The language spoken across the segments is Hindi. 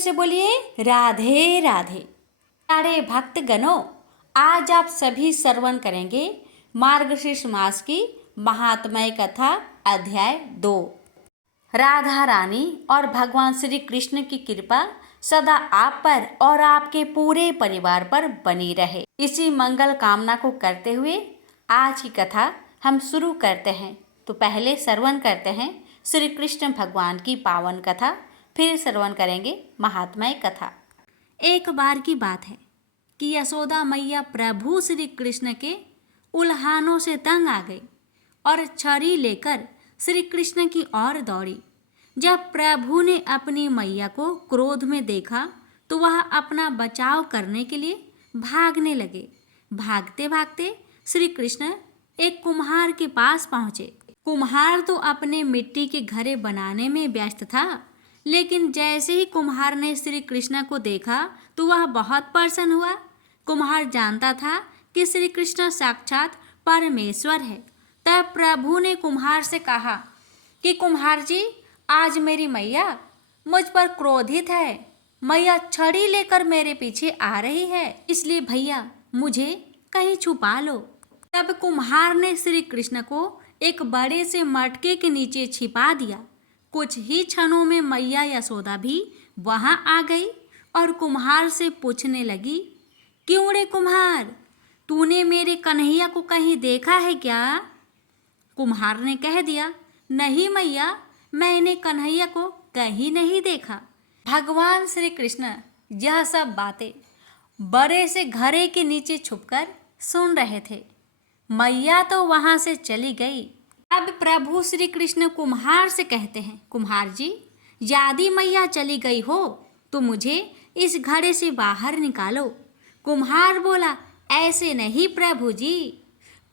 से बोलिए राधे राधे। प्यारे भक्तगणों, आज आप सभी श्रवण करेंगे मार्गशीर्ष मास की महात्म्य कथा अध्याय 2। राधा रानी और भगवान श्री कृष्ण की कृपा सदा आप पर और आपके पूरे परिवार पर बनी रहे, इसी मंगल कामना को करते हुए आज की कथा हम शुरू करते हैं। तो पहले श्रवण करते हैं श्री कृष्ण भगवान की पावन कथा, फिर श्रवण करेंगे महात्म्य कथा। एक बार की बात है कि यशोदा मैया प्रभु श्री कृष्ण के उल्हानों से तंग आ गई और छड़ी लेकर श्री कृष्ण की ओर दौड़ी। जब प्रभु ने अपनी मैया को क्रोध में देखा तो वह अपना बचाव करने के लिए भागने लगे। भागते भागते श्री कृष्ण एक कुम्हार के पास पहुँचे। कुम्हार तो अपने मिट्टी के घड़े बनाने में व्यस्त था, लेकिन जैसे ही कुम्हार ने श्री कृष्ण को देखा तो वह बहुत प्रसन्न हुआ। कुम्हार जानता था कि श्री कृष्ण साक्षात परमेश्वर है। तब प्रभु ने कुम्हार से कहा कि कुम्हार जी, आज मेरी मैया मुझ पर क्रोधित है। मैया छड़ी लेकर मेरे पीछे आ रही है, इसलिए भैया मुझे कहीं छुपा लो। तब कुम्हार ने श्री कृष्ण को एक बड़े से मटके के नीचे छिपा दिया। कुछ ही क्षणों में मैया यशोदा भी वहां आ गई और कुम्हार से पूछने लगी, क्यों रे कुम्हार, तूने मेरे कन्हैया को कहीं देखा है क्या? कुम्हार ने कह दिया, नहीं मैया, मैंने कन्हैया को कहीं नहीं देखा। भगवान श्री कृष्ण यह सब बातें बड़े से घड़े के नीचे छुपकर सुन रहे थे। मैया तो वहां से चली गई। अब प्रभु श्री कृष्ण कुम्हार से कहते हैं, कुम्हार जी, यदि मैया चली गई हो तो मुझे इस घड़े से बाहर निकालो। कुम्हार बोला, ऐसे नहीं प्रभु जी,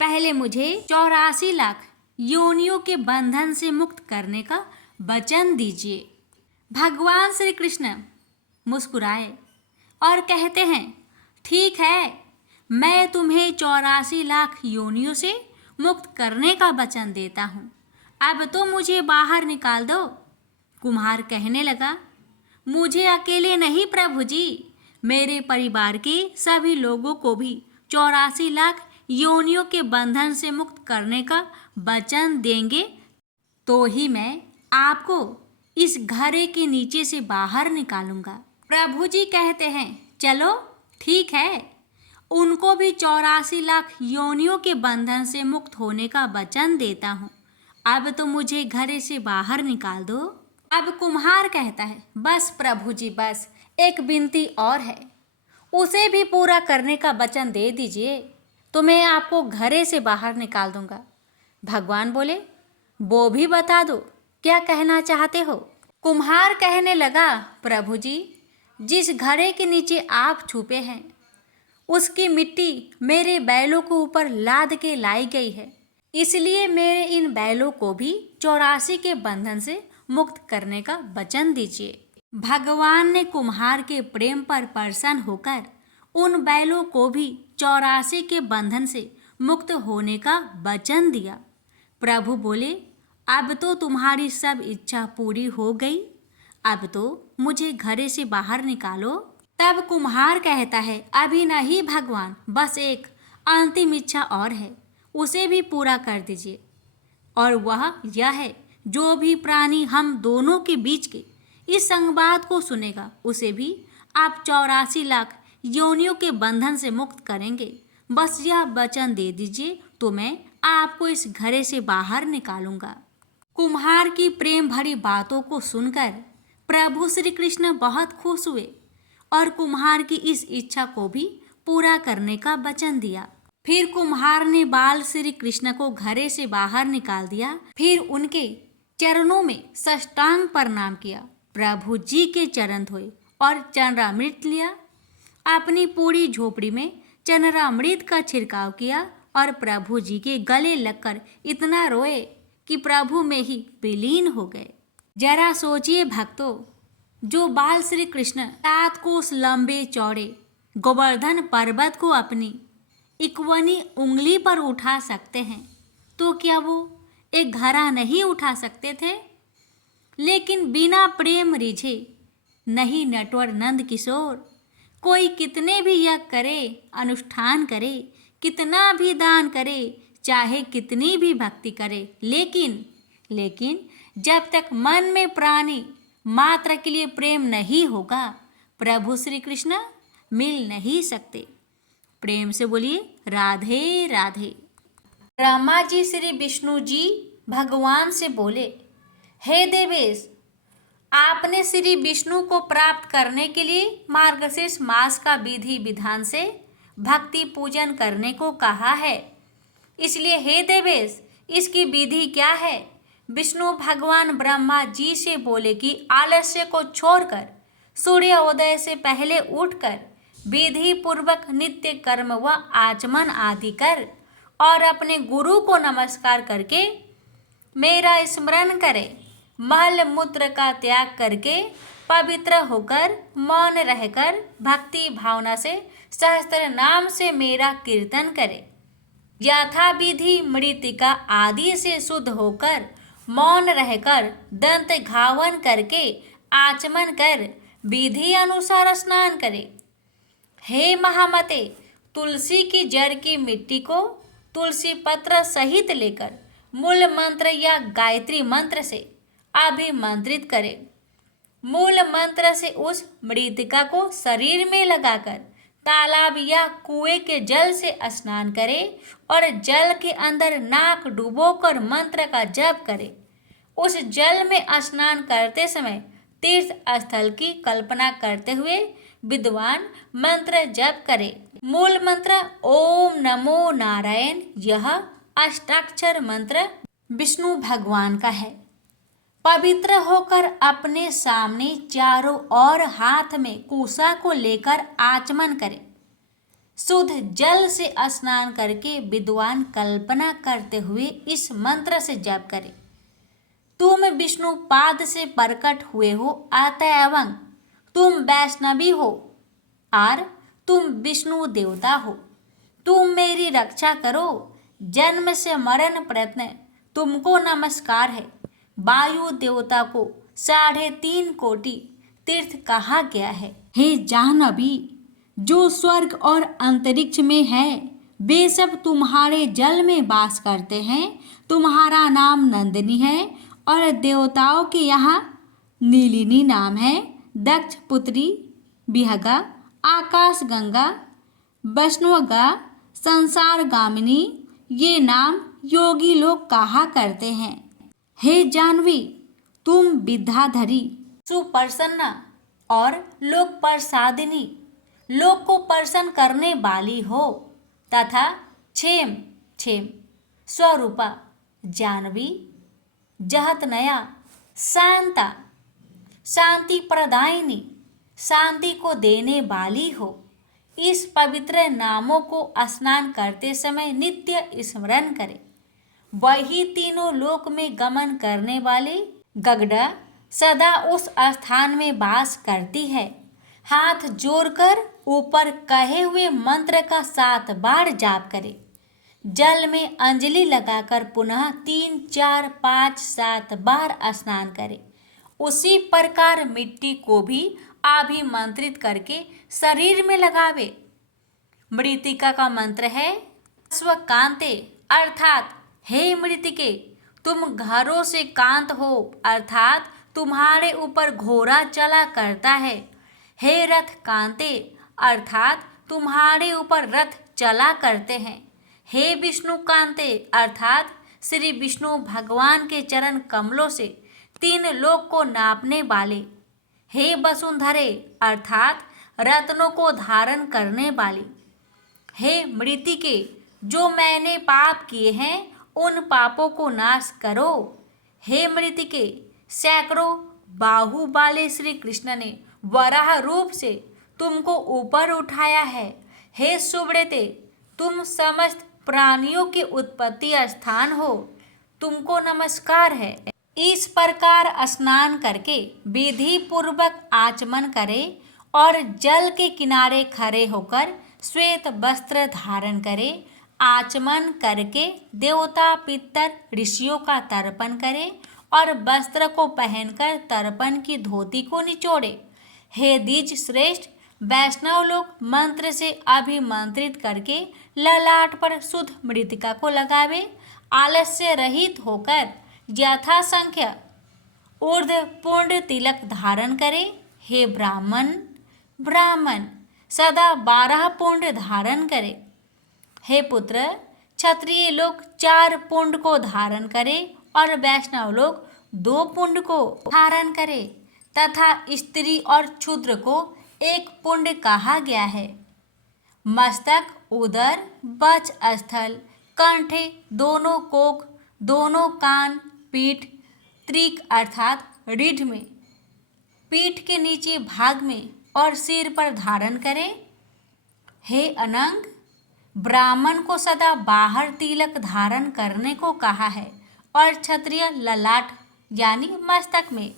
पहले मुझे 84 लाख योनियों के बंधन से मुक्त करने का वचन दीजिए। भगवान श्री कृष्ण मुस्कुराए और कहते हैं, ठीक है, मैं तुम्हें 84 लाख योनियों से मुक्त करने का वचन देता हूँ। अब तो मुझे बाहर निकाल दो। कुम्हार कहने लगा, मुझे अकेले नहीं प्रभु जी, मेरे परिवार के सभी लोगों को भी 84 लाख योनियों के बंधन से मुक्त करने का वचन देंगे तो ही मैं आपको इस घड़े के नीचे से बाहर निकालूंगा। प्रभु जी कहते हैं, चलो ठीक है, उनको भी 84 लाख योनियों के बंधन से मुक्त होने का वचन देता हूँ। अब तो मुझे घड़े से बाहर निकाल दो। अब कुम्हार कहता है, बस प्रभु जी, बस एक विनती और है, उसे भी पूरा करने का वचन दे दीजिए तो मैं आपको घड़े से बाहर निकाल दूंगा। भगवान बोले, वो भी बता दो, क्या कहना चाहते हो? कुम्हार कहने लगा, प्रभु जी, जिस घड़े के नीचे आप छुपे हैं उसकी मिट्टी मेरे बैलों को ऊपर लाद के लाई गई है, इसलिए मेरे इन बैलों को भी 84 के बंधन से मुक्त करने का वचन दीजिए। भगवान ने कुम्हार के प्रेम पर प्रसन्न होकर उन बैलों को भी 84 के बंधन से मुक्त होने का वचन दिया। प्रभु बोले, अब तो तुम्हारी सब इच्छा पूरी हो गई, अब तो मुझे घड़े से बाहर निकालो। तब कुम्हार कहता है, अभी नहीं भगवान, बस एक अंतिम इच्छा और है, उसे भी पूरा कर दीजिए। और वह यह है, जो भी प्राणी हम दोनों के बीच के इस संवाद को सुनेगा उसे भी आप 84 लाख योनियों के बंधन से मुक्त करेंगे। बस यह वचन दे दीजिए तो मैं आपको इस घड़े से बाहर निकालूंगा। कुम्हार की प्रेम भरी बातों को सुनकर प्रभु श्री कृष्ण बहुत खुश हुए और कुम्हार की इस इच्छा को भी पूरा करने का वचन दिया। फिर कुम्हार ने बाल श्री कृष्ण को घड़े से बाहर निकाल दिया। फिर उनके चरणों में साष्टांग प्रणाम किया। प्रभु जी के चरण धोए और चरणामृत लिया। अपनी पूरी झोपड़ी में चरणामृत का छिड़काव किया और प्रभु जी के गले लगकर इतना रोए कि प्रभु में ही विलीन हो गए। जरा सोचिए भक्तों, जो बाल श्री कृष्ण 7 कोस लंबे चौड़े गोवर्धन पर्वत को अपनी इक्वनी उंगली पर उठा सकते हैं, तो क्या वो एक घड़ा नहीं उठा सकते थे? लेकिन बिना प्रेम रिझे नहीं नटवर नंद किशोर। कोई कितने भी यज्ञ करे, अनुष्ठान करे, कितना भी दान करे, चाहे कितनी भी भक्ति करे, लेकिन जब तक मन में प्राणी मात्र के लिए प्रेम नहीं होगा, प्रभु श्री कृष्ण मिल नहीं सकते। प्रेम से बोलिए राधे राधे। ब्रह्मा जी श्री विष्णु जी भगवान से बोले, हे देवेश, आपने श्री विष्णु को प्राप्त करने के लिए मार्गशीर्ष मास का विधि विधान से भक्ति पूजन करने को कहा है। इसलिए हे देवेश, इसकी विधि क्या है? विष्णु भगवान ब्रह्मा जी से बोले कि आलस्य को छोड़कर सूर्योदय से पहले उठकर विधि पूर्वक नित्य कर्म व आचमन आदि कर और अपने गुरु को नमस्कार करके मेरा स्मरण करे। मल मूत्र का त्याग करके पवित्र होकर मौन रहकर भक्ति भावना से सहस्त्र नाम से मेरा कीर्तन करे। यथा विधि मृतिका आदि से शुद्ध होकर मौन रहकर दंत घावन करके आचमन कर विधि अनुसार स्नान करे। हे महामते, तुलसी की जड़ की मिट्टी को तुलसी पत्र सहित लेकर मूल मंत्र या गायत्री मंत्र से अभिमंत्रित करे। मूल मंत्र से उस मृतिका को शरीर में लगाकर तालाब या कुएं के जल से स्नान करे और जल के अंदर नाक डुबोकर मंत्र का जप करे। उस जल में स्नान करते समय तीर्थ स्थल की कल्पना करते हुए विद्वान मंत्र जप करे। मूल मंत्र ओम नमो नारायण, यह अष्टाक्षर मंत्र विष्णु भगवान का है। पवित्र होकर अपने सामने चारों ओर हाथ में कुशा को लेकर आचमन करे। शुद्ध जल से स्नान करके विद्वान कल्पना करते हुए इस मंत्र से जप करे। तुम विष्णु पाद से प्रकट हुए हो, अतएव तुम वैष्णवी हो और तुम विष्णु देवता हो। तुम मेरी रक्षा करो। जन्म से मरण प्रयत्न तुमको नमस्कार है। वायु देवता को 3.5 कोटि तीर्थ कहा गया है। हे जाह्नवी, जो स्वर्ग और अंतरिक्ष में है वे सब तुम्हारे जल में वास करते हैं। तुम्हारा नाम नंदिनी है और देवताओं के यहाँ नीलिनी नाम है। दक्ष पुत्री विहगा, आकाश गंगा, वैष्णवगा, संसार गामिनी, ये नाम योगी लोग कहा करते हैं। हे जाह्नवी, तुम विद्याधरी, सुप्रसन्ना और लोक प्रसादिनी, लोक को प्रसन्न करने वाली हो तथा क्षेम स्वरूपा जाह्नवी, जहतनया, शांता, शांति प्रदायिनी, शांति को देने वाली हो। इस पवित्र नामों को स्नान करते समय नित्य स्मरण करें। वही तीनों लोक में गमन करने वाले गगड़ा सदा उस स्थान में वास करती है। हाथ जोड़कर ऊपर कहे हुए मंत्र का 7 बार जाप करें। जल में अंजलि लगाकर पुनः 3, 4, 5, 7 बार स्नान करें। उसी प्रकार मिट्टी को भी अभिमंत्रित करके शरीर में लगावे। मृतिका का मंत्र है स्वकांते, अर्थात हे मृतिके, तुम घरों से कांत हो, अर्थात तुम्हारे ऊपर घोड़ा चला करता है। हे रथ कांते, अर्थात तुम्हारे ऊपर रथ चला करते हैं। हे विष्णु कांते, अर्थात श्री विष्णु भगवान के चरण कमलों से 3 लोक को नापने वाले। हे वसुंधरे, अर्थात रत्नों को धारण करने वाली। हे मृतिके, जो मैंने पाप किए हैं उन पापों को नाश करो। हे मृतिके, सैकड़ों बाहु वाले श्री कृष्ण ने वराह रूप से तुमको ऊपर उठाया है। हे सुब्रते, तुम समस्त प्राणियों के उत्पत्ति स्थान हो, तुमको नमस्कार है। इस प्रकार स्नान करके विधि पूर्वक आचमन करें और जल के किनारे खड़े होकर श्वेत वस्त्र धारण करें। आचमन करके देवता पितर ऋषियों का तर्पण करें और वस्त्र को पहनकर तर्पण की धोती को निचोड़े। हे द्विज श्रेष्ठ, वैष्णव लोग मंत्र से अभिमंत्रित करके ललाट पर शुद्ध मृतिका को लगावे, आलस्य रहित होकर यथासंख्य ऊर्ध्व पुंड तिलक धारण करे। हे ब्राह्मण, ब्राह्मण सदा 12 पुंड धारण करे। हे पुत्र, क्षत्रिय लोग 4 पुंड को धारण करे और वैष्णव लोग 2 पुंड को धारण करे, तथा स्त्री और क्षुद्र को 1 पुंड कहा गया है। मस्तक, उदर, वक्ष स्थल, कंठ, दोनों कोख, दोनों कान, पीठ, त्रिक अर्थात रीढ़ में, पीठ के नीचे भाग में और सिर पर धारण करें। हे अनंग, ब्राह्मण को सदा बाहर तिलक धारण करने को कहा है और क्षत्रिय ललाट यानी मस्तक में,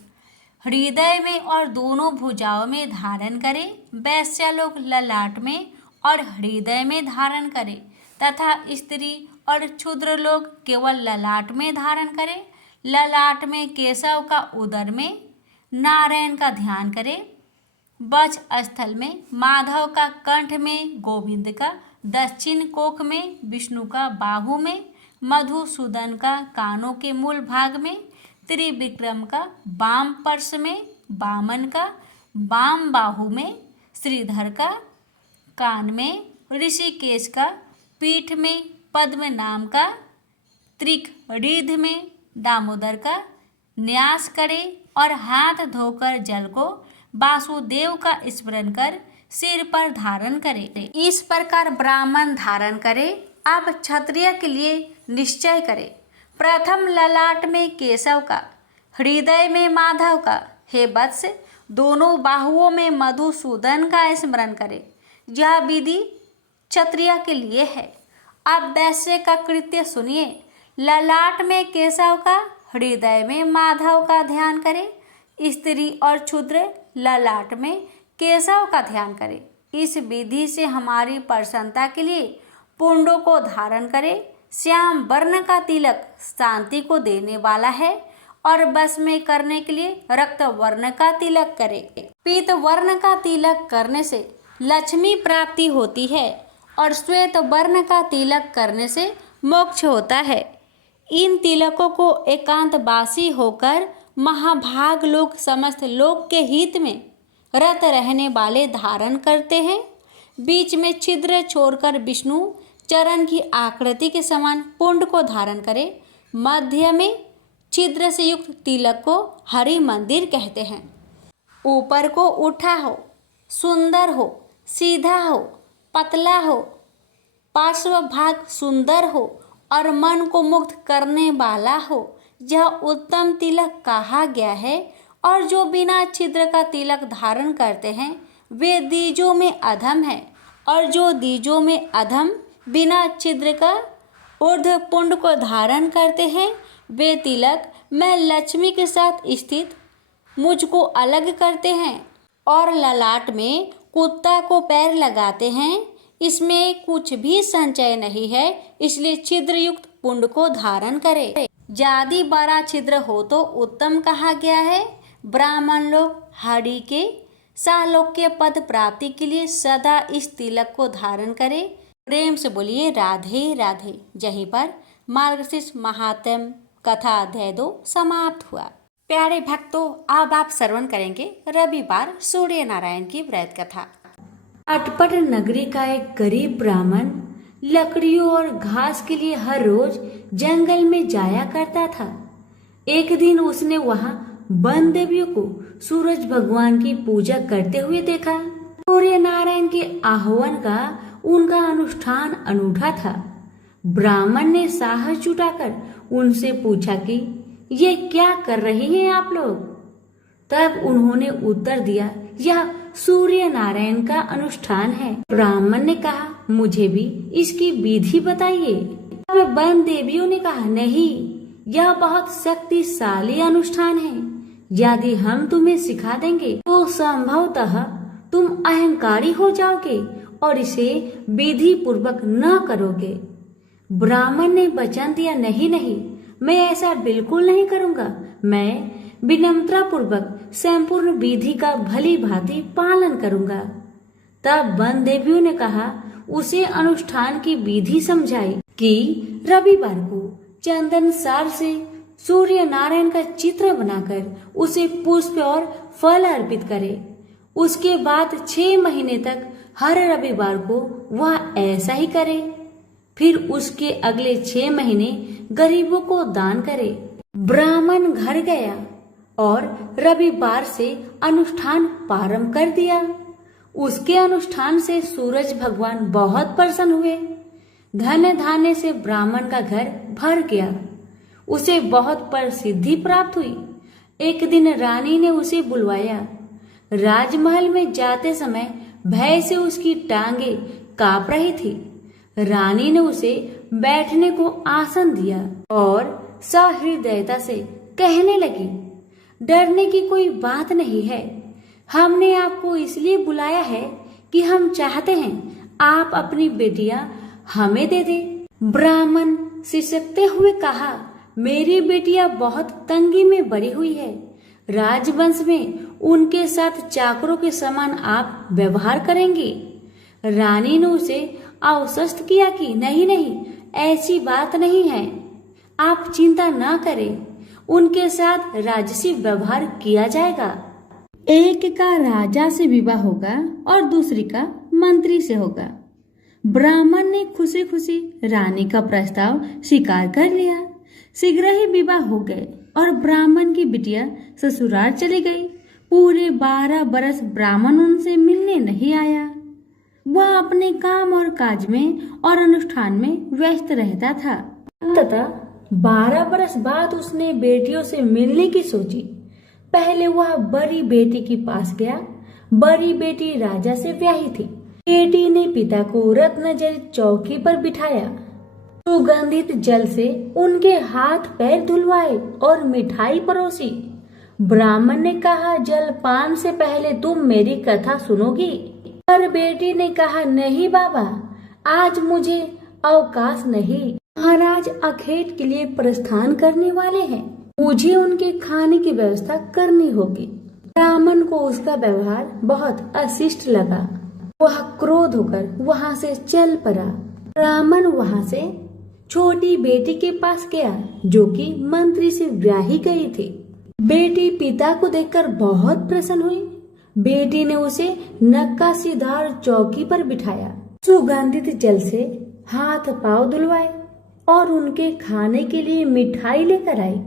हृदय में और दोनों भुजाओं में धारण करे। वैश्य लोग ललाट में और हृदय में धारण करे तथा स्त्री और क्षुद्र लोग केवल ललाट में धारण करें। ललाट में केशव का, उदर में नारायण का ध्यान करें, वक्ष स्थल में माधव का, कंठ में गोविंद का, दक्षिण कोख में विष्णु का, बाहु में मधुसूदन का, कानों के मूल भाग में त्रिविक्रम का, वाम पर्श में वामन का, वाम बाहु में श्रीधर का, कान में ऋषिकेश का, पीठ में पद्म नाम का, त्रिक रीढ़ में दामोदर का न्यास करे और हाथ धोकर जल को वासुदेव का स्मरण कर सिर पर धारण करे। इस प्रकार ब्राह्मण धारण करे। अब क्षत्रिय के लिए निश्चय करे। प्रथम ललाट में केशव का, हृदय में माधव का, हे वत्स दोनों बाहुओं में मधुसूदन का स्मरण करे। यह विधि क्षत्रिय के लिए है। अब वैश्य का कृत्य सुनिए। ललाट में केशव का, हृदय में माधव का ध्यान करे। स्त्री और क्षुद्र ललाट में केशव का ध्यान करे। इस विधि से हमारी प्रसन्नता के लिए पुंडों को धारण करे। श्याम वर्ण का तिलक शांति को देने वाला है और बस में करने के लिए रक्त वर्ण का तिलक करे। पीत वर्ण का तिलक करने से लक्ष्मी प्राप्ति होती है और श्वेत वर्ण का तिलक करने से मोक्ष होता है। इन तिलकों को एकांतवासी होकर महाभाग लोग समस्त लोक के हित में रत रहने वाले धारण करते हैं। बीच में छिद्र छोड़कर विष्णु चरण की आकृति के समान पुंड को धारण करे। मध्य में छिद्र से युक्त तिलक को हरि मंदिर कहते हैं। ऊपर को उठा हो, सुंदर हो, सीधा हो, पतला हो, पार्श्व भाग सुंदर हो और मन को मुक्त करने वाला हो, यह उत्तम तिलक कहा गया है। और जो बिना छिद्र का तिलक धारण करते हैं वे द्विजों में अधम है, और जो द्विजों में अधम बिना छिद्र का ऊर्ध्व पुंड को धारण करते हैं वे तिलक मैं लक्ष्मी के साथ स्थित मुझको अलग करते हैं। और ललाट में कुत्ता को पैर लगाते हैं, इसमें कुछ भी संचय नहीं है, इसलिए छिद्र युक्त पुंड को धारण करे। यदि बड़ा छिद्र हो तो उत्तम कहा गया है। ब्राह्मण लोग हरि के सालोक्य पद प्राप्ति के लिए सदा इस तिलक को धारण करें। प्रेम से बोलिए राधे राधे। यहीं पर मार्गशीर्ष महात्म्य कथा अध्याय 2 समाप्त हुआ। प्यारे भक्तों, अब आप श्रवण करेंगे रविवार सूर्य नारायण की व्रत कथा। अटपट नगरी का एक गरीब ब्राह्मण लकड़ियों और घास के लिए हर रोज जंगल में जाया करता था। एक दिन उसने वहां वन देवियों को सूरज भगवान की पूजा करते हुए देखा। सूर्य नारायण के आह्वान का उनका अनुष्ठान अनूठा था। ब्राह्मण ने साहस जुटाकर उनसे पूछा कि ये क्या कर रहे हैं आप लोग। तब उन्होंने उत्तर दिया, यह सूर्य नारायण का अनुष्ठान है। ब्राह्मण ने कहा, मुझे भी इसकी विधि बताइए। तब वन देवियों ने कहा, नहीं, यह बहुत शक्तिशाली अनुष्ठान है। यदि हम तुम्हें सिखा देंगे तो संभवतः तुम अहंकारी हो जाओगे और इसे विधि पूर्वक न करोगे। ब्राह्मण ने वचन दिया, नहीं नहीं, मैं ऐसा बिल्कुल नहीं करूँगा। मैं विनम्रता पूर्वक संपूर्ण विधि का भली भांति पालन करूंगा। तब वन देवियों ने कहा, उसे अनुष्ठान की विधि समझाई कि रविवार को चंदन सार से सूर्य नारायण का चित्र बनाकर उसे पुष्प और फल अर्पित करे। उसके बाद 6 महीने तक हर रविवार को वह ऐसा ही करे। फिर उसके अगले 6 महीने गरीबों को दान करे। ब्राह्मण घर गया और रविवार से अनुष्ठान प्रारंभ कर दिया। उसके अनुष्ठान से सूरज भगवान बहुत प्रसन्न हुए। धन धान्य से ब्राह्मण का घर भर गया। उसे बहुत प्रसिद्धि प्राप्त हुई। एक दिन रानी ने उसे बुलवाया। राजमहल में जाते समय भय से उसकी टांगे कांप रही थी। रानी ने उसे बैठने को आसन दिया और सहृदयता से कहने लगी, डरने की कोई बात नहीं है। हमने आपको इसलिए बुलाया है कि हम चाहते हैं आप अपनी बेटियां हमें दे दे। ब्राह्मण सिसकते हुए कहा, मेरी बेटियां बहुत तंगी में बड़ी हुई है। राजवंश में उनके साथ चाकरों के समान आप व्यवहार करेंगी। रानी ने उसे आश्वस्त किया कि नहीं नहीं, ऐसी बात नहीं है, आप चिंता ना करें, उनके साथ राजसी व्यवहार किया जाएगा। एक का राजा से विवाह होगा और दूसरी का मंत्री से होगा। ब्राह्मण ने खुशी खुशी रानी का प्रस्ताव स्वीकार कर लिया। शीघ्र ही विवाह हो गए और ब्राह्मण की बिटिया ससुराल चली गई। पूरे 12 बरस ब्राह्मण उनसे मिलने नहीं आया। वह अपने काम और काज में और अनुष्ठान में व्यस्त रहता था। तथा 12 बरस बाद उसने बेटियों से मिलने की सोची। पहले वह बड़ी बेटी के पास गया। बड़ी बेटी राजा से ब्याही थी। बेटी ने पिता को रत्न जड़ित चौकी पर बिठाया। सुगंधित जल से उनके हाथ पैर धुलवाए और मिठाई परोसी। ब्राह्मण ने कहा, जलपान से पहले तुम मेरी कथा सुनोगी? पर बेटी ने कहा, नहीं बाबा, आज मुझे अवकाश नहीं। महाराज अखेट के लिए प्रस्थान करने वाले हैं। मुझे उनके खाने की व्यवस्था करनी होगी। ब्राह्मण को उसका व्यवहार बहुत अशिष्ट लगा। वह क्रोध होकर वहां से चल पड़ा। ब्राह्मण वहां से छोटी बेटी के पास गया जो कि मंत्री से ब्याही गई थी। बेटी पिता को देखकर बहुत प्रसन्न हुई। बेटी ने उसे नक्काशीदार चौकी पर बिठाया। सुगंधित जल से हाथ पांव धुलवाए और उनके खाने के लिए मिठाई लेकर आई।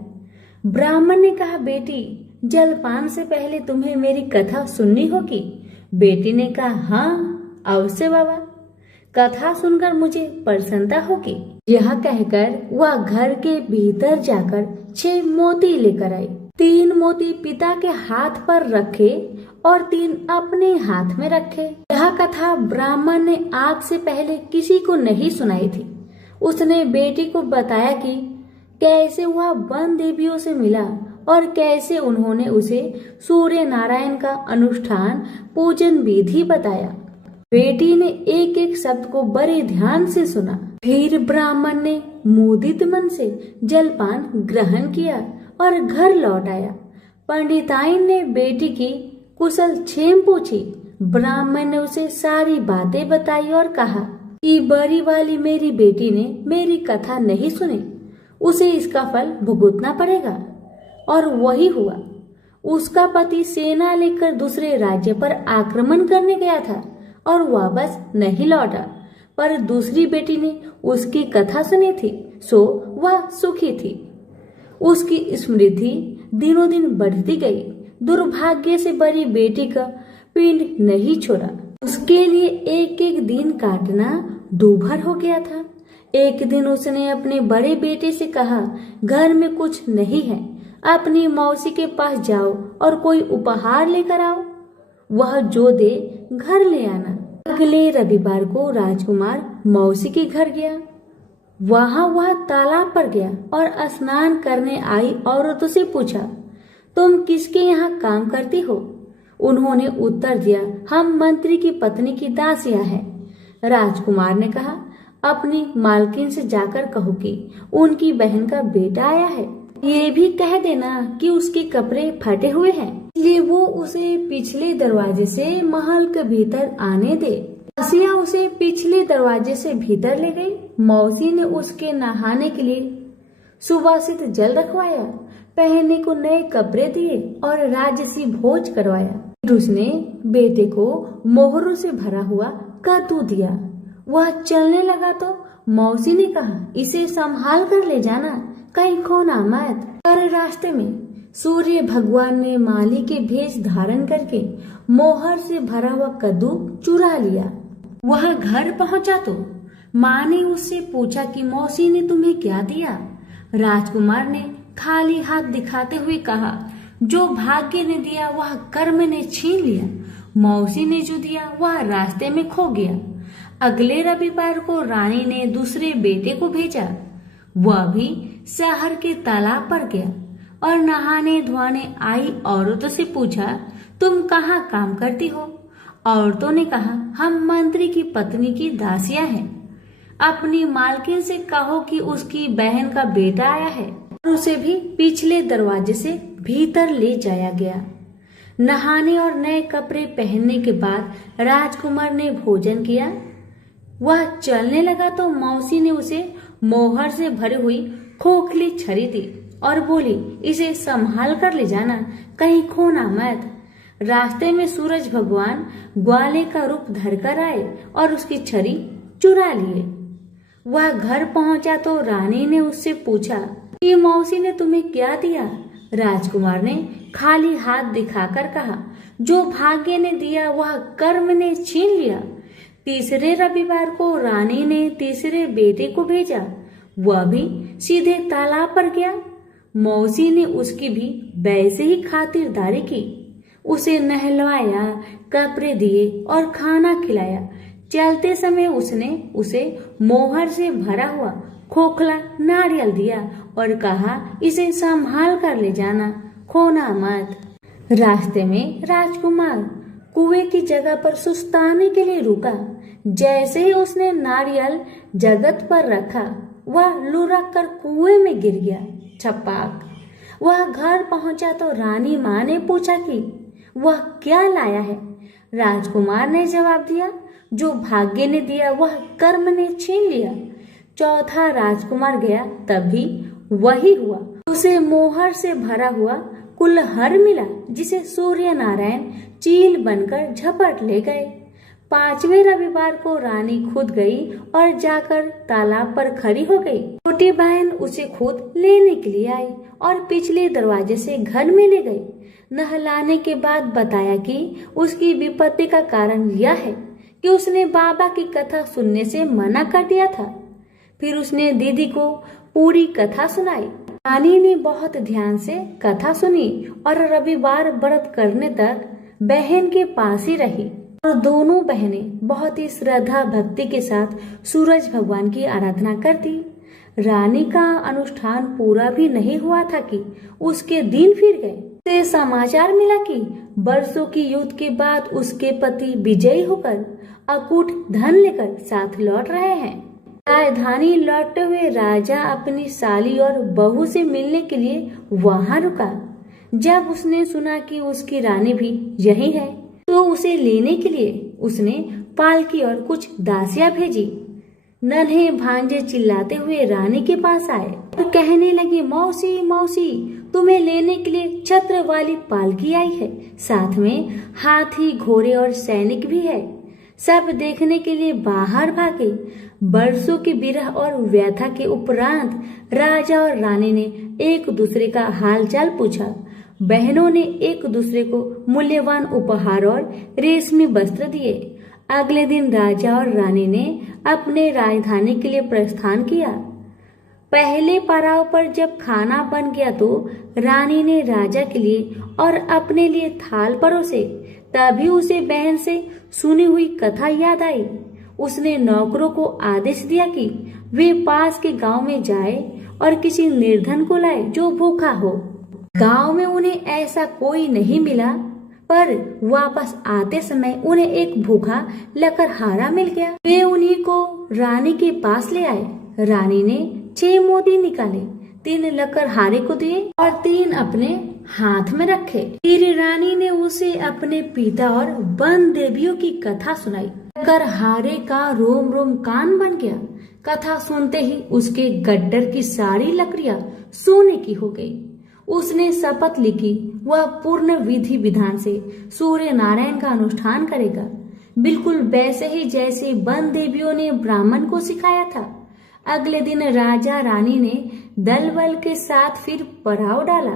ब्राह्मण ने कहा, बेटी, जलपान से पहले तुम्हें मेरी कथा सुननी होगी। बेटी ने कहा, हाँ अवश्य बाबा, कथा सुनकर मुझे प्रसन्नता होगी। यह कहकर वह घर के भीतर जाकर 6 मोती लेकर आई। 3 मोती पिता के हाथ पर रखे और 3 अपने हाथ में रखे। यह कथा ब्राह्मण ने आज से पहले किसी को नहीं सुनाई थी। उसने बेटी को बताया कि कैसे वह वन देवियों से मिला और कैसे उन्होंने उसे सूर्य नारायण का अनुष्ठान पूजन विधि बताया। बेटी ने एक एक शब्द को बड़े ध्यान से सुना। फिर ब्राह्मण ने मुदित मन से जलपान ग्रहण किया और घर लौट आया। पंडिताइन ने बेटी की कुशल क्षेम पूछी। ब्राह्मण ने उसे सारी बातें बताई और कहा कि बड़ी वाली मेरी बेटी ने मेरी कथा नहीं सुनी, उसे इसका फल भुगतना पड़ेगा। और वही हुआ। उसका पति सेना लेकर दूसरे राज्य पर आक्रमण करने गया था और वापस नहीं लौटा, पर दूसरी बेटी ने उसकी कथा सुनी थी, सो वह सुखी थी। उसकी स्मृति दिनों दिन बढ़ती गई। दुर्भाग्य से बड़ी बेटी का पिंड नहीं छोड़ा। उसके लिए एक एक दिन काटना दूभर हो गया था। एक दिन उसने अपने बड़े बेटे से कहा, घर में कुछ नहीं है, अपनी मौसी के पास जाओ और कोई उपहार लेकर आओ। वह जो दे घर ले आना। अगले रविवार को राजकुमार मौसी के घर गया। वहां वह तालाब पर गया और स्नान करने आई औरतों से पूछा, तुम किसके यहाँ काम करती हो? उन्होंने उत्तर दिया, हम मंत्री की पत्नी की दासियां हैं। राजकुमार ने कहा, अपनी मालकिन से जाकर कहो कि उनकी बहन का बेटा आया है। ये भी कह देना कि उसके कपड़े फटे हुए हैं, इसलिए वो उसे पिछले दरवाजे से महल के भीतर आने दे। आसिया उसे पिछले दरवाजे से भीतर ले गई। मौसी ने उसके नहाने के लिए सुवासित जल रखवाया, पहनने को नए कपड़े दिए और राजसी भोज करवाया। फिर उसने बेटे को मोहरों से भरा हुआ कद्दू दिया। वह चलने लगा तो मौसी ने कहा, इसे संभाल कर ले जाना, कहीं खोना मत। पर रास्ते में सूर्य भगवान ने माली के भेष धारण करके मोहर से भरा हुआ कद्दू चुरा लिया। वह घर पहुंचा तो माँ ने उससे पूछा कि मौसी ने तुम्हें क्या दिया। राजकुमार ने खाली हाथ दिखाते हुए कहा, जो भाग्य ने दिया वह कर्म ने छीन लिया। मौसी ने जो दिया वह रास्ते में खो गया। अगले रविवार को रानी ने दूसरे बेटे को भेजा। वह भी शहर के तालाब पर गया और नहाने धोने आई औरतों से पूछा, तुम कहाँ काम करती हो? औरतों ने कहा, हम मंत्री की पत्नी की दासियां हैं। अपनी मालकिन से कहो कि उसकी बहन का बेटा आया है। और उसे भी पिछले दरवाजे से भीतर ले जाया गया। नहाने और नए कपड़े पहनने के बाद राजकुमार ने भोजन किया। वह चलने लगा तो मौसी ने उसे मोहर से भरी हुई खोखली छड़ी दी और बोली, इसे संभाल कर ले जाना, कहीं खोना मत। रास्ते में सूरज भगवान ग्वाले का रूप धरकर आए और उसकी छड़ी चुरा लिए। वह घर पहुंचा तो रानी ने उससे पूछा कि मौसी ने तुम्हें क्या दिया? राजकुमार ने खाली हाथ दिखाकर कहा, जो भाग्य ने दिया वह कर्म ने छीन लिया। तीसरे रविवार को रानी ने तीसरे बेटे को भेजा। वह भी सीधे तालाब पर गया। मौसी ने उसकी भी वैसे ही खातिरदारी की। उसे नहलवाया, कपड़े दिए और खाना खिलाया। चलते समय उसने उसे मोहर से भरा हुआ खोखला नारियल दिया और कहा, इसे संभाल कर ले जाना, खोना मत। रास्ते में राजकुमार कुएं की जगह पर सुस्ताने के लिए रुका। जैसे ही उसने नारियल जगत पर रखा, वह लुढ़क कर कुएं में गिर गया। छपाक। वह घर पहुंचा तो रानी माँ ने पूछा कि वह क्या लाया है। राजकुमार ने जवाब दिया, जो भाग्य ने दिया वह कर्म ने छीन लिया। चौथा राजकुमार गया, तभी वही हुआ। उसे मोहर से भरा हुआ कुल्हड़ मिला, जिसे सूर्य नारायण चील बनकर झपट ले गए। पांचवें रविवार को रानी खुद गई और जाकर तालाब पर खड़ी हो गई। छोटी बहन उसे खुद लेने के लिए आई और पिछले दरवाजे से घर में ले गई। नहलाने के बाद बताया कि उसकी विपत्ति का कारण यह है कि उसने बाबा की कथा सुनने से मना कर दिया था। फिर उसने दीदी को पूरी कथा सुनाई। रानी ने बहुत ध्यान से कथा सुनी और रविवार व्रत करने तक बहन के पास ही रही। और दोनों बहनें बहुत ही श्रद्धा भक्ति के साथ सूरज भगवान की आराधना करती। रानी का अनुष्ठान पूरा भी नहीं हुआ था कि उसके दिन फिर गए। से समाचार मिला कि बरसों की युद्ध के बाद उसके पति विजयी होकर अकूट धन लेकर साथ लौट रहे हैं। राजधानी लौटते हुए राजा अपनी साली और बहू से मिलने के लिए वहां रुका। जब उसने सुना कि उसकी रानी भी यही है, तो उसे लेने के लिए उसने पालकी और कुछ दासियां भेजी। नन्हे भांजे चिल्लाते हुए रानी के पास आए और कहने लगे, मौसी मौसी, तुम्हें लेने के लिए छत्र वाली पालकी आई है। साथ में हाथी, घोड़े और सैनिक भी है। सब देखने के लिए बाहर भागे। बरसों की विरह और व्यथा के उपरांत राजा और रानी ने एक दूसरे का हालचाल पूछा। बहनों ने एक दूसरे को मूल्यवान उपहार और रेशमी वस्त्र दिए। अगले दिन राजा और रानी ने अपने राजधानी के लिए प्रस्थान किया। पहले पड़ाव पर जब खाना बन गया तो रानी ने राजा के लिए और अपने लिए थाल परोसे। तभी उसे बहन से सुनी हुई कथा याद आई। उसने नौकरों को आदेश दिया कि वे पास के गांव में जाए और किसी निर्धन को लाए जो भूखा हो। गांव में उन्हें ऐसा कोई नहीं मिला, पर वापस आते समय उन्हें एक भूखा लकड़हारा मिल गया। वे उन्हीं को रानी के पास ले आए। रानी ने 6 मोती निकाले 3 लकड़हारे को दिए और 3 अपने हाथ में रखे। फिर रानी ने उसे अपने पिता और वन देवियों की कथा सुनाई। लकड़हारे का रोम रोम कान बन गया। कथा सुनते ही उसके गड्ढर की सारी लकड़ियां सोने की हो गई। उसने शपथ ली कि वह पूर्ण विधि विधान से सूर्य नारायण का अनुष्ठान करेगा, बिल्कुल वैसे ही जैसे वन देवियों ने ब्राह्मण को सिखाया था। अगले दिन राजा रानी ने दल बल के साथ फिर पड़ाव डाला।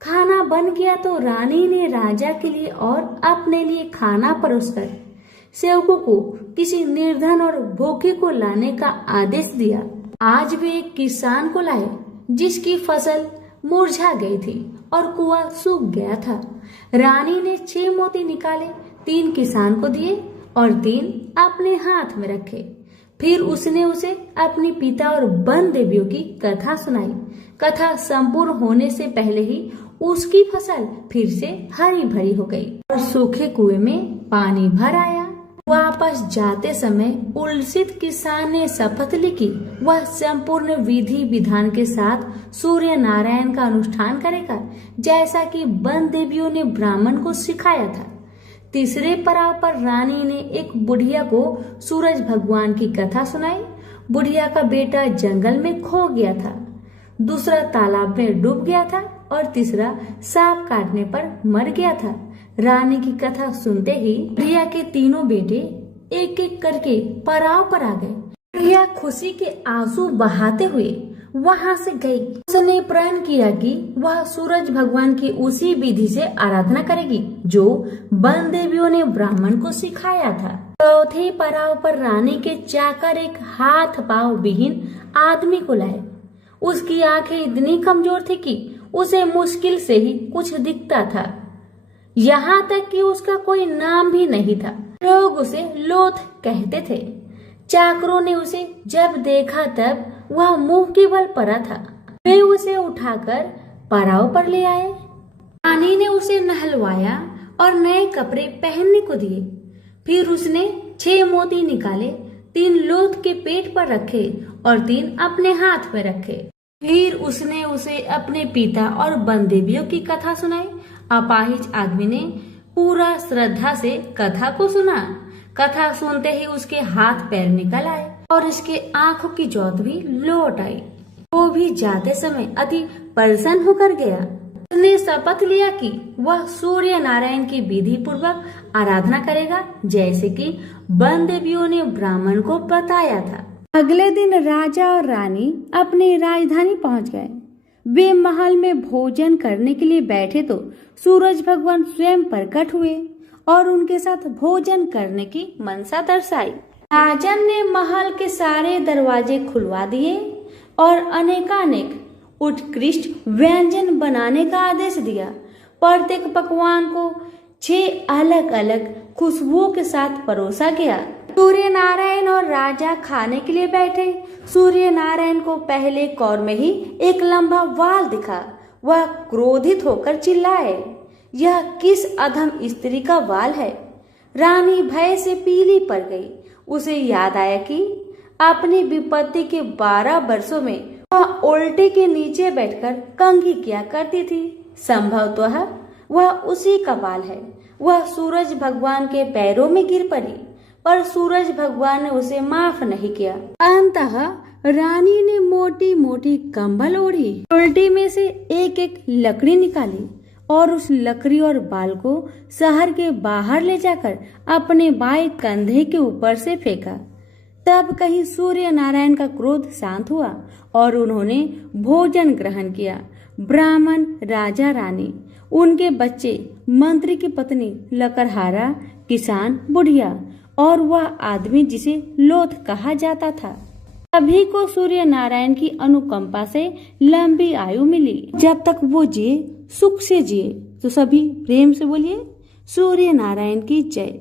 खाना बन गया तो रानी ने राजा के लिए और अपने लिए खाना परोसकर सेवकों को किसी निर्धन और भूखे को लाने का आदेश दिया। आज वे एक किसान को लाए जिसकी फसल मुरझा गई थी और कुआं सूख गया था। रानी ने 6 मोती निकाले, 3 किसान को दिए और 3 अपने हाथ में रखे। फिर उसने उसे अपने पिता और वन देवियों की कथा सुनाई। कथा संपूर्ण होने से पहले ही उसकी फसल फिर से हरी भरी हो गई और सूखे कुएं में पानी भर आया। वापस जाते समय उल्सित किसान ने शपथ ली कि वह संपूर्ण विधि विधान के साथ सूर्य नारायण का अनुष्ठान करेगा, जैसा कि वन देवियों ने ब्राह्मण को सिखाया था। तीसरे पड़ाव पर रानी ने एक बुढ़िया को सूरज भगवान की कथा सुनाई। बुढ़िया का बेटा जंगल में खो गया था, दूसरा तालाब में डूब गया था और तीसरा सांप काटने पर मर गया था। रानी की कथा सुनते ही बुढ़िया के तीनों बेटे एक एक करके पड़ाव पर आ गए। बुढ़िया खुशी के आंसू बहाते हुए वहां से गई। उसने प्रण किया कि वह सूरज भगवान की उसी विधि से आराधना करेगी जो वन देवियों ने ब्राह्मण को सिखाया था। चौथे पड़ाव पर रानी के चाकर एक हाथ पांव विहीन आदमी को लाए। उसकी आंखें इतनी कमजोर थी कि उसे मुश्किल से ही कुछ दिखता था, यहाँ तक कि उसका कोई नाम भी नहीं था। लोग उसे लोथ कहते थे। चाकरों ने उसे जब देखा तब वह मुंह के बल पड़ा था। वे उसे उठाकर पड़ाव पर ले आए। रानी ने उसे नहलवाया और नए कपड़े पहनने को दिए। फिर उसने 6 मोती निकाले, 3 लोथ के पेट पर रखे और 3 अपने हाथ में रखे। फिर उसने उसे अपने पिता और वन देवियों की कथा सुनाई। अपाहिज आदमी ने पूरा श्रद्धा से कथा को सुना। कथा सुनते ही उसके हाथ पैर निकल आए और इसके आंखों की ज्योत भी लौट आई। वो भी जाते समय अति प्रसन्न होकर गया। उसने शपथ लिया कि वह सूर्य नारायण की विधि पूर्वक आराधना करेगा, जैसे कि वन देवियों ने ब्राह्मण को बताया था। अगले दिन राजा और रानी अपनी राजधानी पहुंच गए। वे महल में भोजन करने के लिए बैठे तो सूरज भगवान स्वयं प्रकट हुए और उनके साथ भोजन करने की मनसा दर्शाई। राजन ने महल के सारे दरवाजे खुलवा दिए और अनेकानेक उत्कृष्ट व्यंजन बनाने का आदेश दिया। प्रत्येक पकवान को 6 अलग अलग खुशबुओं के साथ परोसा गया। सूर्य नारायण और राजा खाने के लिए बैठे। सूर्य नारायण को पहले कौर में ही एक लंबा वाल दिखा। वह क्रोधित होकर चिल्लाए, यह किस अधम स्त्री का वाल है? रानी भय से पीली पड़ गई। उसे याद आया कि अपनी विपत्ति के 12 वर्षों में वह उल्टे के नीचे बैठकर कंघी किया करती थी। संभवतः वह उसी का बाल है। वह सूरज भगवान के पैरों में गिर पड़ी, पर सूरज भगवान ने उसे माफ नहीं किया। अंततः रानी ने मोटी मोटी कंबल ओढ़ी, उल्टी में से एक एक लकड़ी निकाली और उस लकड़ी और बाल को शहर के बाहर ले जाकर अपने बाएं कंधे के ऊपर से फेंका। तब कहीं सूर्य नारायण का क्रोध शांत हुआ और उन्होंने भोजन ग्रहण किया। ब्राह्मण, राजा, रानी, उनके बच्चे, मंत्री की पत्नी, लकड़हारा, किसान, बुढ़िया और वह आदमी जिसे लोथ कहा जाता था, सभी को सूर्य नारायण की अनुकंपा से लंबी आयु मिली। जब तक वो जिए सुख से जिए। तो सभी प्रेम से बोलिए सूर्य नारायण की जय।